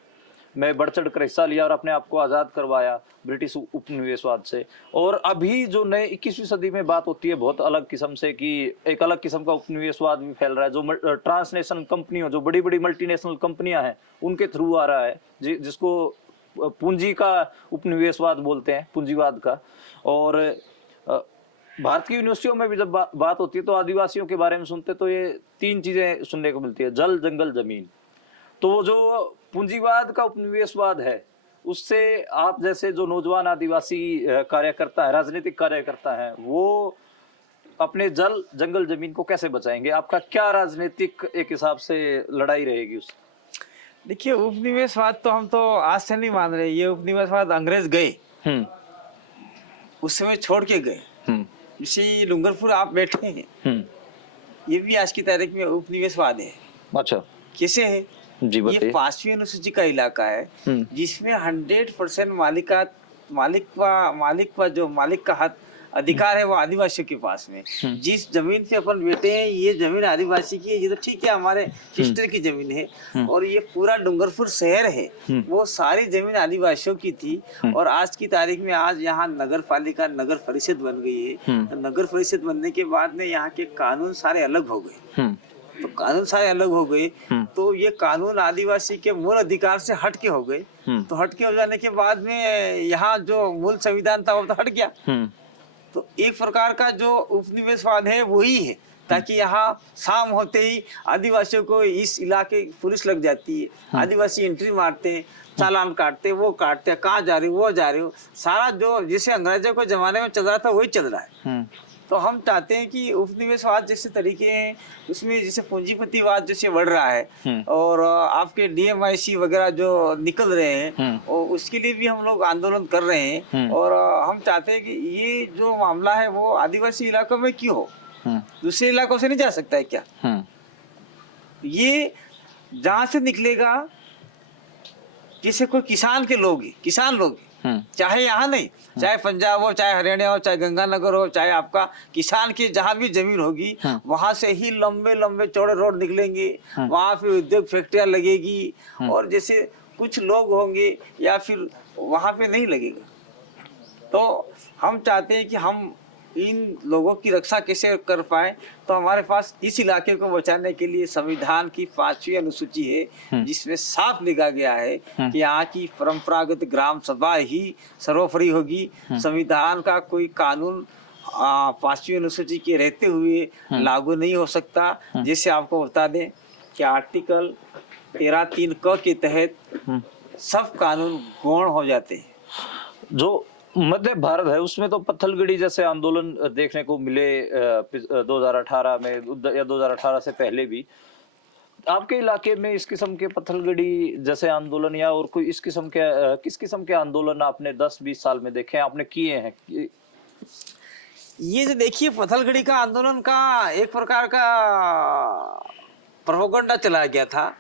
में बढ़ चढ़ कर हिस्सा लिया और अपने आप को आज़ाद करवाया ब्रिटिश उपनिवेशवाद से। और अभी जो नए 21वीं सदी में बात होती है बहुत अलग किस्म से, कि एक अलग किस्म का उपनिवेशवाद भी फैल रहा है, जो ट्रांसनेशनल कंपनियों, जो बड़ी बड़ी मल्टीनेशनल कंपनियां हैं, उनके थ्रू आ रहा है, जिसको पूंजी का उपनिवेशवाद बोलते हैं, पूंजीवाद का। और भारत की यूनिवर्सिटियों में भी जब बात होती है तो आदिवासियों के बारे में सुनते तो ये 3 चीजें सुनने को मिलती है: जल, जंगल, जमीन। तो जो पूंजीवाद का उपनिवेशवाद है, उससे आप जैसे जो नौजवान आदिवासी कार्यकर्ता है, राजनीतिक कार्यकर्ता है, वो अपने जल, जंगल, जमीन को कैसे बचाएंगे? आपका क्या राजनीतिक एक हिसाब से लड़ाई रहेगी उससे? देखिए, उपनिवेशवाद तो हम तो आज से नहीं मान रहे। ये उपनिवेशवाद अंग्रेज गए, उस समय छोड़ के गए। इसी डूंगरपुर आप बैठे हैं, ये भी आज की तारीख में उपनिवेशवाद है। अच्छा, कैसे है जी? ये 5वीं अनुसूची का इलाका है, जिसमें 100% मालिक का हक अधिकार है वो आदिवासियों के पास में। जिस जमीन पे अपन बैठे हैं, ये जमीन आदिवासी की है। ये तो ठीक है, हमारे सिस्टर की जमीन है, और ये पूरा डूंगरपुर शहर है, वो सारी जमीन आदिवासियों की थी। और आज की तारीख में आज यहाँ नगर पालिका, नगर परिषद बन गई है। तो नगर परिषद बनने के बाद में यहाँ के कानून सारे अलग हो गए। तो कानून सारे अलग हो गए। तो ये कानून आदिवासी के मूल अधिकार से हट के हो गए। तो हट के हो जाने के बाद में यहाँ जो मूल संविधान था वो तो हट गया। तो एक प्रकार का जो उपनिवेशवाद है वही है, ताकि यहाँ शाम होते ही आदिवासियों को इस इलाके पुलिस लग जाती है, आदिवासी एंट्री मारते हैं, चालान काटते, वो काटते, कहाँ जा रहे हो, वो जा रहे हो, सारा जो जैसे अंग्रेजों के जमाने में चल रहा था वही चल रहा है। तो हम चाहते हैं कि उपनिवेशवाद जैसे तरीके हैं उसमें जैसे पूंजीपतिवाद जैसे बढ़ रहा है और आपके डीएमआईसी वगैरह जो निकल रहे हैं और उसके लिए भी हम लोग आंदोलन कर रहे हैं। और हम चाहते हैं कि ये जो मामला है वो आदिवासी इलाकों में क्यों हो, दूसरे इलाकों से नहीं जा सकता है क्या? ये जहाँ से निकलेगा, जैसे कोई किसान के लोग ही, किसान लोग चाहे यहाँ नहीं, चाहे पंजाब हो, चाहे हरियाणा हो, चाहे गंगानगर हो, चाहे आपका किसान की जहाँ भी जमीन होगी वहां से ही लंबे लंबे चौड़े रोड निकलेंगे, वहां पे उद्योग फैक्ट्रियां लगेगी और जैसे कुछ लोग होंगे या फिर वहां पे नहीं लगेगा। तो हम चाहते हैं कि हम इन लोगों की रक्षा कैसे कर पाए। तो हमारे पास इस इलाके को बचाने के लिए संविधान की 5वीं अनुसूची है जिसमें साफ लिखा गया है कि यहाँ की परंपरागत ग्राम सभा ही सर्वोपरि होगी। संविधान का कोई कानून 5वीं अनुसूची के रहते हुए लागू नहीं हो सकता। जैसे आपको बता दें कि आर्टिकल 13(3) क के तहत सब कानून गौण हो जाते हैं। जो मध्य भारत है उसमें तो पत्थलगड़ी जैसे आंदोलन देखने को मिले 2018 में या 2018 से पहले भी। आपके इलाके में इस किस्म के पत्थलगड़ी जैसे आंदोलन या और कोई इस किस्म के किस किस्म के आंदोलन आपने 10-20 साल में देखे हैं, आपने किए हैं? ये जो देखिए पत्थलगड़ी का आंदोलन का एक प्रकार का प्रोपेगेंडा चला गया था।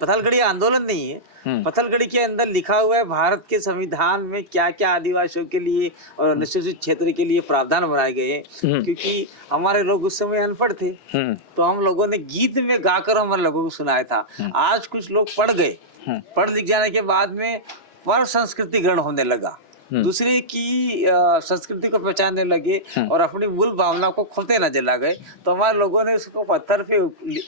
पत्थलगड़ी आंदोलन नहीं है। पत्थलगड़ी के अंदर लिखा हुआ है भारत के संविधान में क्या क्या आदिवासियों के लिए और अनुसूचित क्षेत्र के लिए प्रावधान बनाए गए हैं। क्योंकि हमारे लोग उस समय अनपढ़ थे तो हम लोगों ने गीत में गाकर हमारे लोगों को सुनाया था। आज कुछ लोग पढ़ गए, पढ़ लिख जाने के बाद में पर संस्कृति ग्रहण होने लगा, दूसरे की संस्कृति को पहचानने लगे और अपनी मूल भावना को खोते नजर ला गए। तो हमारे लोगों ने उसको पत्थर पे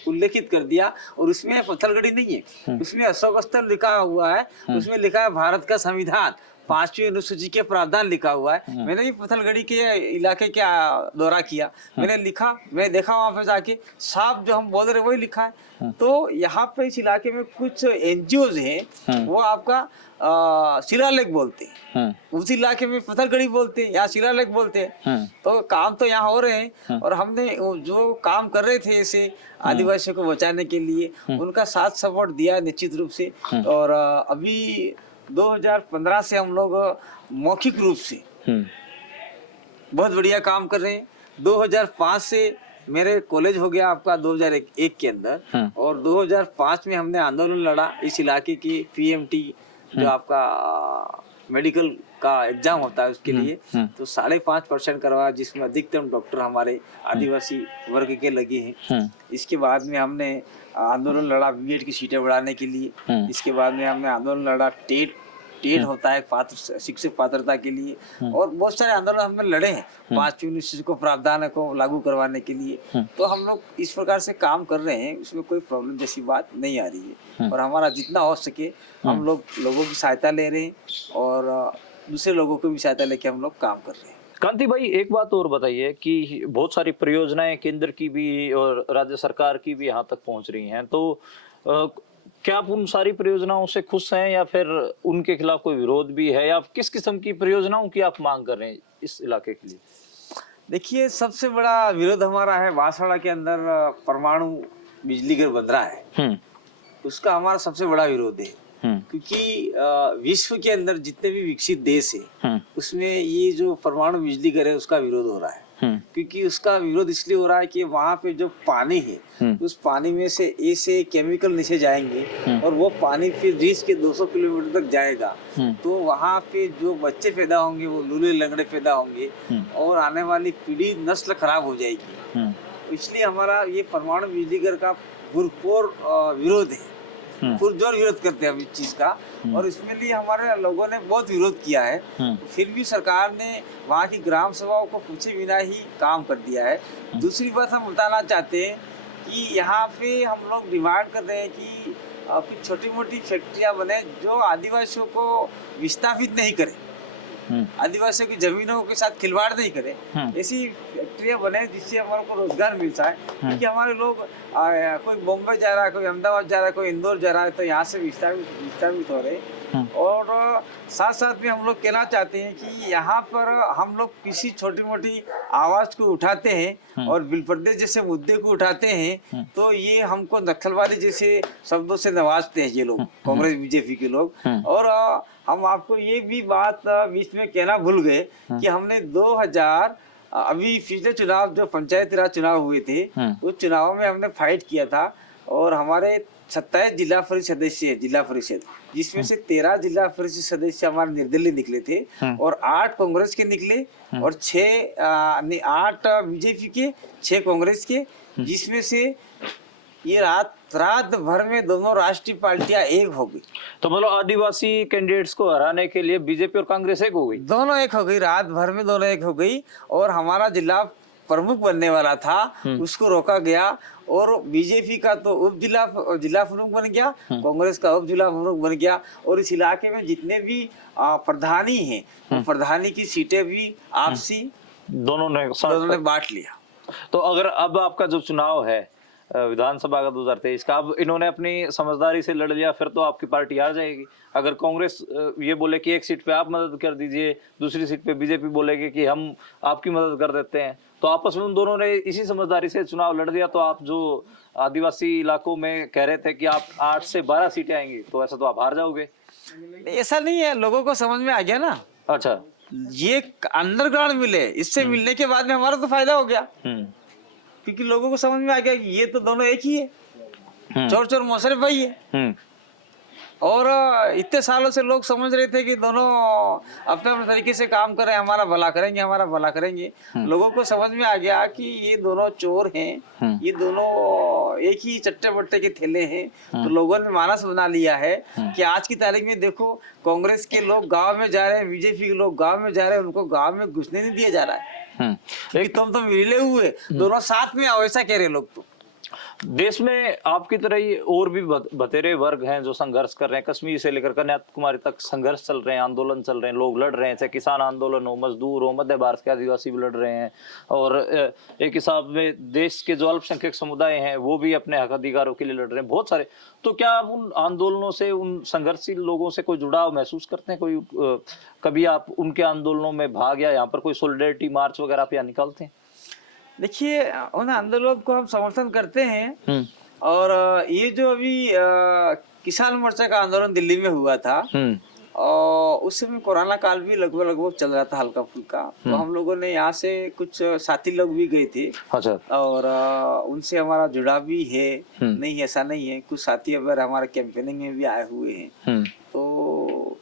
उल्लेखित कर दिया और उसमें पत्थलगड़ी नहीं है, उसमें अशोक स्थल लिखा हुआ है, उसमें लिखा है भारत का संविधान 5वीं अनुसूची के प्रावधान लिखा हुआ है। मैंने भी पत्थलगड़ी के इलाके का दौरा किया, मैंने लिखा, मैंने देखा वहां पे जाके साफ जो हम बोल रहे वही लिखा है। तो यहाँ पे इस इलाके में कुछ एनजीओज हैं वो आपका शिलालेख बोलते हैं, उस इलाके में पत्थलगड़ी बोलते हैं, यहाँ शिलालेख बोलते हैं। तो काम तो यहाँ हो रहे हैं और हमने जो काम कर रहे थे ऐसे आदिवासियों को बचाने के लिए उनका साथ सपोर्ट दिया निश्चित रूप से। और अभी 2015 से हम लोग मौखिक रूप से बहुत बढ़िया काम कर रहे हैं। 2005 से मेरे कॉलेज हो गया आपका 2001 के अंदर और 2005 में हमने आंदोलन लड़ा इस इलाके की पीएमटी जो आपका मेडिकल का एग्जाम होता है उसके लिए। तो 5.5% करवाया जिसमें अधिकतम डॉक्टर हमारे आदिवासी वर्ग के लगे हैं। इसके बाद में हमने आंदोलन लड़ा बीएड की सीटें बढ़ाने के लिए। इसके बाद में हमने आंदोलन लड़ा टेट होता है पात्र शिक्षक पात्रता के लिए और बहुत सारे आंदोलन हमने लड़े हैं 5वीं अनुसूची को प्रावधान को लागू करवाने के लिए। तो हम लोग इस प्रकार से काम कर रहे हैं, उसमें कोई प्रॉब्लम जैसी बात नहीं आ रही है और हमारा जितना हो सके हम लोग लोगों की सहायता ले रहे हैं और दूसरे लोगों को भी सहायता लेके हम लोग काम कर रहे हैं। कांति भाई एक बात और बताइए कि बहुत सारी परियोजनाएं केंद्र की भी और राज्य सरकार की भी यहाँ तक पहुँच रही हैं, तो क्या आप उन सारी परियोजनाओं से खुश हैं या फिर उनके खिलाफ कोई विरोध भी है या किस किस्म की परियोजनाओं की आप मांग कर रहे हैं इस इलाके के लिए? देखिए सबसे बड़ा विरोध हमारा है बांसवाड़ा के अंदर परमाणु बिजली घर बन रहा है, उसका हमारा सबसे बड़ा विरोध है। क्योंकि विश्व के अंदर जितने भी विकसित देश है उसमें ये जो परमाणु बिजली घर है उसका विरोध हो रहा है। क्योंकि उसका विरोध इसलिए हो रहा है कि वहाँ पे जो पानी है उस पानी में से ऐसे केमिकल नीचे जाएंगे और वो पानी फिर रीच के 200 किलोमीटर तक जाएगा। तो वहाँ पे जो बच्चे पैदा होंगे वो लूले लंगड़े पैदा होंगे और आने वाली पीढ़ी नस्ल खराब हो जाएगी। इसलिए हमारा ये परमाणु बिजली घर का पुरजोर विरोध है, पुरजोर विरोध करते हैं हम इस चीज का और इसमें लिए हमारे लोगों ने बहुत विरोध किया है। फिर भी सरकार ने वहाँ की ग्राम सभाओं को पूछे बिना ही काम कर दिया है। दूसरी बात हम बताना चाहते हैं कि यहाँ पे हम लोग डिमांड कर रहे हैं कि कुछ छोटी मोटी फैक्ट्रियाँ बने जो आदिवासियों को विस्थापित नहीं करे, आदिवासियों की जमीनों के साथ खिलवाड़ नहीं करे, ऐसी फैक्ट्रियाँ बने जिससे हमारे को रोजगार मिलता है। क्योंकि हमारे लोग कोई बॉम्बे जा रहा है, कोई अहमदाबाद जा रहा है, कोई इंदौर जा रहा है, तो यहाँ से विस्थापित हो रहे हैं। और साथ साथ में हम लोग कहना चाहते हैं कि यहाँ पर हम लोग किसी छोटी मोटी आवाज को उठाते हैं और बिल प्रदेश जैसे मुद्दे को उठाते हैं तो ये हमको नक्सलवादी जैसे शब्दों से नवाजते हैं ये लोग, कांग्रेस बीजेपी के लोग। और हम आपको ये भी बात बीच में कहना भूल गए कि हमने 2000 अभी पिछले चुनाव जो पंचायती राज चुनाव हुए थे उस चुनाव में हमने फाइट किया था और हमारे 27 जिला परिषद सदस्य है, जिला परिषद, जिसमें से 13 जिला परिषद सदस्य हमारे निर्दलीय निकले थे और 8 कांग्रेस के निकले और 8 बीजेपी के, 6 कांग्रेस के, जिसमें से ये रात भर में दोनों राष्ट्रीय पार्टियां एक हो गई। तो मतलब आदिवासी कैंडिडेट्स को हराने के लिए बीजेपी और कांग्रेस एक हो गई, दोनों एक हो गई, रात भर में दोनों एक हो गई। और हमारा जिला प्रमुख बनने वाला था उसको रोका गया और बीजेपी का तो उप जिला प्रमुख बन गया, कांग्रेस का उप जिला प्रमुख बन गया। और इस इलाके में जितने भी प्रधानी हैं वो प्रधानी की सीटें भी आपसी दोनों ने बांट लिया। तो अगर अब आपका जो चुनाव है विधानसभा का 2023 का, अब इन्होंने अपनी समझदारी से लड़ लिया, फिर तो आपकी पार्टी हार जाएगी। अगर कांग्रेस ये बोले कि एक सीट पे आप मदद कर दीजिए, दूसरी सीट पे बीजेपी बोलेगी कि हम आपकी मदद कर देते हैं, तो आपस में उन दोनों ने इसी समझदारी से चुनाव लड़ दिया। तो आप जो आदिवासी इलाकों में कह रहे थे कि आप 8 से 12 सीटें आएंगी, तो ऐसा तो आप हार जाओगे। ऐसा नहीं है, लोगों को समझ में आ गया ना। अच्छा, ये अंडरग्राउंड मिले, इससे मिलने के बाद में हमारा तो फायदा हो गया क्योंकि लोगों को समझ में आ गया कि ये तो दोनों एक ही है, चोर चोर मौसरे भाई है। और इतने सालों से लोग समझ रहे थे कि दोनों अपने अपने तरीके से काम कर रहे हैं, हमारा भला करेंगे, हमारा भला करेंगे। लोगों को समझ में आ गया कि ये दोनों चोर हैं, ये दोनों एक ही चट्टे बट्टे के थैले हैं। तो लोगों ने मानस बना लिया है कि आज की तारीख में देखो कांग्रेस के लोग गाँव में जा रहे हैं, बीजेपी के लोग गाँव में जा रहे हैं, उनको गाँव में घुसने नहीं दिया जा रहा है क्योंकि तुम तो मिले हुए दोनों साथ में आओ, ऐसा कह रहे लोग। तो देश में आपकी तरह ही और भी बतेरे वर्ग हैं जो संघर्ष कर रहे हैं, कश्मीर से लेकर कन्याकुमारी तक संघर्ष चल रहे हैं, आंदोलन चल रहे हैं, लोग लड़ रहे हैं, चाहे किसान आंदोलन हो, मजदूर हो, मध्य भारत के आदिवासी भी लड़ रहे हैं। और एक हिसाब में देश के जो अल्पसंख्यक समुदाय हैं वो भी अपने हक अधिकारों के लिए लड़ रहे हैं, बहुत सारे। तो क्या आप उन आंदोलनों से, उन संघर्षशील लोगों से कोई जुड़ाव महसूस करते हैं? कोई कभी आप उनके आंदोलनों में भाग या यहाँ पर कोई सोलिडेरिटी मार्च वगैरह आप यहाँ निकालते हैं? देखिए, उन आंदोलन को हम समर्थन करते हैं। और ये जो अभी किसान मोर्चा का आंदोलन दिल्ली में हुआ था और उस समय कोरोना काल भी लगभग चल रहा था हल्का फुल्का, तो हम लोगों ने यहाँ से कुछ साथी लोग भी गए थे। अच्छा। और उनसे हमारा जुड़ाव भी है, नहीं ऐसा नहीं है, कुछ साथी अगर हमारे कैंपेनिंग में भी आए हुए हैं। तो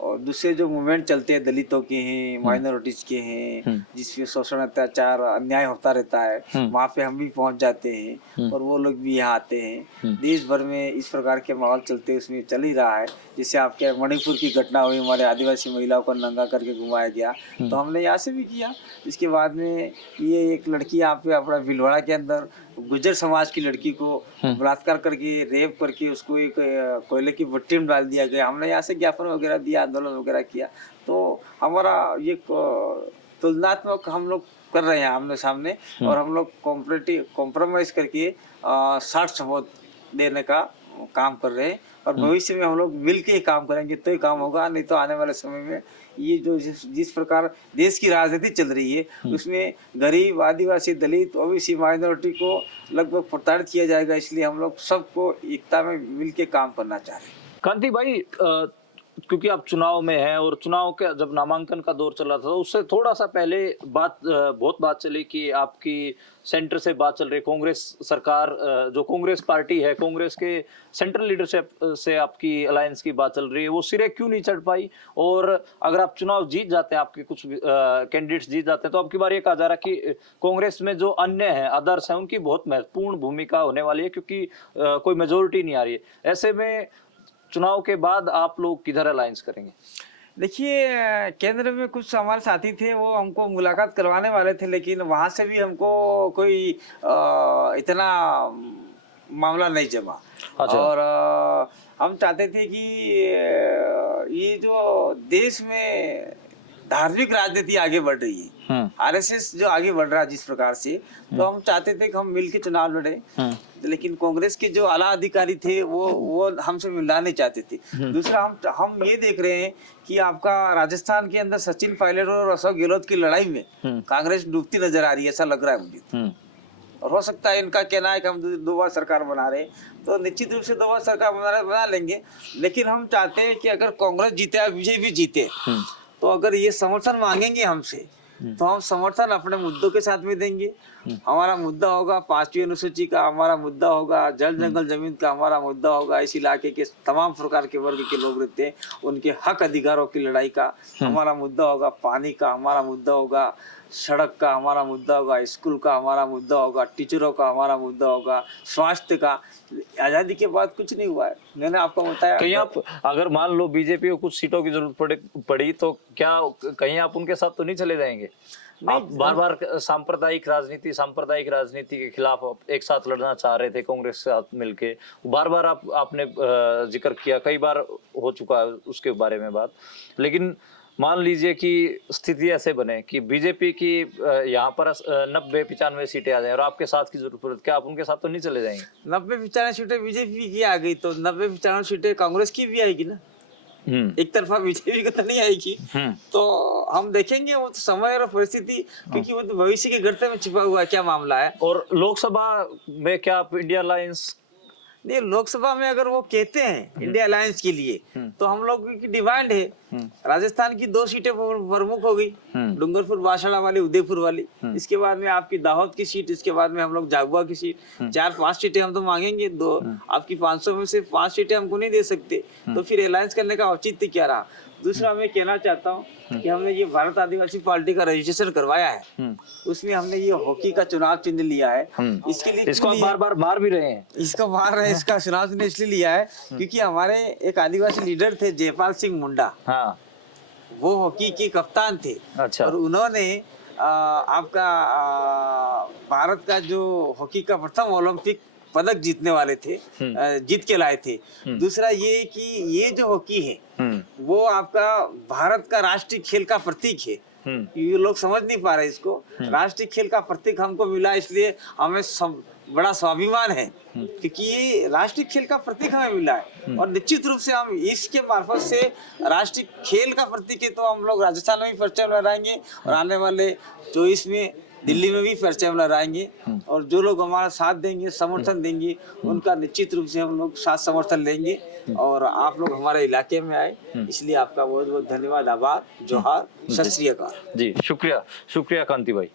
और दूसरे जो मूवमेंट चलते हैं दलितों के हैं, माइनॉरिटीज के हैं, जिसमें शोषण, अत्याचार, अन्याय होता रहता है, वहाँ पे हम भी पहुँच जाते हैं और वो लोग भी यहाँ आते हैं। देश भर में इस प्रकार के माहौल चलते उसमें चल ही रहा है। जैसे आपके मणिपुर की घटना हुई, हमारे आदिवासी महिलाओं को नंगा करके घुमाया गया, तो हमने यहाँ से भी किया। इसके बाद में ये एक लड़की यहाँ पे अपना भीलवाड़ा के अंदर गुर्जर समाज की लड़की को बलात्कार करके, रेप करके उसको एक कोयले की भट्टी में डाल दिया गया। हमने यहाँ से ज्ञापन वगैरह दिया, आंदोलन वगैरह किया। तो हमारा ये तुलनात्मक हम लोग कर रहे हैं आमने सामने, और हम लोग कॉम्प्रोमाइज करके साठ सबूत देने का काम कर रहे हैं। और भविष्य में हम लोग मिल के ही काम करेंगे तो ही काम होगा, नहीं तो आने वाले समय में ये जो जिस प्रकार देश की राजनीति चल रही है उसमें गरीब, आदिवासी, दलित, ओबीसी, माइनॉरिटी को लगभग प्रताड़ित किया जाएगा। इसलिए हम लोग सबको एकता में मिल के काम करना चाह रहे हैं। कांति भाई, क्योंकि आप चुनाव में हैं और चुनाव के जब नामांकन का दौर चल रहा था तो उससे थोड़ा सा पहले बहुत बात चली कि आपकी सेंटर से बात चल रही, कांग्रेस सरकार, जो कांग्रेस पार्टी है, कांग्रेस के सेंट्रल लीडरशिप से आपकी अलायंस की बात चल रही है, वो सिरे क्यों नहीं चढ़ पाई? और अगर आप चुनाव जीत जाते हैं, आपके कुछ कैंडिडेट्स जीत जाते हैं, तो आपकी बार ये कहा जा रहा है कि कांग्रेस में जो अन्य हैं, अदर्स हैं, उनकी बहुत महत्वपूर्ण भूमिका होने वाली है क्योंकि कोई मेजोरिटी नहीं आ रही है। ऐसे में चुनाव के बाद आप लोग किधर अलायंस करेंगे? देखिए केंद्र में कुछ हमारे साथी थे, वो हमको मुलाकात करवाने वाले थे, लेकिन वहां से भी हमको कोई इतना मामला नहीं जमा। अच्छा। और हम चाहते थे कि ये जो देश में धार्मिक राजनीति आगे बढ़ रही है, आरएसएस जो आगे बढ़ रहा है जिस प्रकार से, तो हम चाहते थे कि हम मिलकर चुनाव लड़े, लेकिन कांग्रेस के जो आला अधिकारी थे वो हमसे मिलना नहीं चाहते थे। दूसरा हम ये देख रहे हैं कि आपका राजस्थान के अंदर सचिन पायलट और अशोक गहलोत की लड़ाई में कांग्रेस डूबती नजर आ रही है, ऐसा लग रहा है मुझे। और हो सकता है इनका कहना है कि हम दो बार सरकार बना रहे हैं, तो निश्चित रूप से 2 बार सरकार बना लेंगे, लेकिन हम चाहते हैं कि अगर कांग्रेस जीते या बीजेपी जीते, तो अगर ये समर्थन मांगेंगे हमसे, तो हम समर्थन अपने मुद्दों के साथ में देंगे। हमारा मुद्दा होगा 5वीं अनुसूची का, हमारा मुद्दा होगा जल जंगल जमीन का, हमारा मुद्दा होगा इस इलाके के तमाम प्रकार के वर्ग के लोग रहते हैं उनके हक अधिकारों की लड़ाई का, हमारा मुद्दा होगा पानी का, हमारा मुद्दा होगा सड़क का, हमारा मुद्दा होगा स्कूल का, हमारा मुद्दा होगा टीचरों का, हमारा मुद्दा होगा स्वास्थ्य का। आजादी के बाद कुछ नहीं हुआ है, मैंने आपको बताया। कहीं आप अगर मान लो बीजेपी को कुछ सीटों की जरूरत पड़ी तो क्या कहीं आप उनके साथ तो नहीं चले जाएंगे? आप बार बार सांप्रदायिक राजनीति के खिलाफ एक साथ लड़ना चाह रहे थे कांग्रेस के साथ मिलके, बार बार आपने जिक्र किया, कई बार हो चुका है उसके बारे में बात। लेकिन मान लीजिए कि स्थिति ऐसे बने कि बीजेपी की यहाँ पर 90-95 सीटें आ जाएं और आपके साथ की जरूरत, क्या आप उनके साथ तो नहीं चले जाएंगे? 90-95 सीटें बीजेपी की आ गई तो 90-95 सीटें कांग्रेस की भी आएगी ना। एक तरफा बीजेपी को तो नहीं आएगी। तो हम देखेंगे, वो तो समय और परिस्थिति, क्योंकि वो तो भविष्य के गर्ते में छिपा हुआ है क्या मामला है। और लोकसभा में क्या आप इंडिया अलायंस? नहीं, लोकसभा में अगर वो कहते हैं इंडिया अलायंस के लिए, तो हम लोग की डिमांड है, राजस्थान की 2 सीटें प्रमुख हो गई, डूंगरपुर बांसवाड़ा वाली, उदयपुर वाली, इसके बाद में आपकी दाहोद की सीट, इसके बाद में हम लोग झाबुआ की सीट, 4-5 सीटें हम तो मांगेंगे। 2 आपकी 500 में से 5 सीटें हमको नहीं दे सकते, तो फिर अलायंस करने का औचित्य क्या रहा। दूसरा मैं कहना चाहता हूँ कि हमने ये भारत आदिवासी पार्टी का रजिस्ट्रेशन करवाया है, उसमें हमने ये हॉकी का चुनाव चिन्ह लिया है। इसके लिए इसको बार बार मार भी रहे हैं, इसका चुनाव चिन्ह इसलिए लिया है क्योंकि हमारे एक आदिवासी लीडर थे जयपाल सिंह मुंडा, हाँ, वो हॉकी के कप्तान थे। अच्छा। और उन्होंने आपका भारत का जो हॉकी का प्रथम ओलंपिक पदक जीतने वाले थे, जीत के लाए थे। दूसरा ये कि ये जो हॉकी है वो आपका भारत का राष्ट्रीय खेल का प्रतीक है। ये लोग समझ नहीं पा रहे इसको। राष्ट्रीय खेल का प्रतीक हमको मिला, इसलिए हमें सब बड़ा स्वाभिमान है क्योंकि ये राष्ट्रीय खेल का प्रतीक हमें मिला है। और निश्चित रूप से हम इसके मार्फत से राष्ट्रीय खेल का प्रतीक है, तो हम लोग राजस्थान में भी परचम लहराएंगे और आने वाले 24 में दिल्ली में भी परचम लहराएंगे। और जो लोग हमारा साथ देंगे, समर्थन देंगे, उनका निश्चित रूप से हम लोग साथ समर्थन लेंगे। और आप लोग हमारे इलाके में आए, इसलिए आपका बहुत बहुत धन्यवाद, आभार, जोहार, सत श्री अकाल। जी, शुक्रिया कांति भाई।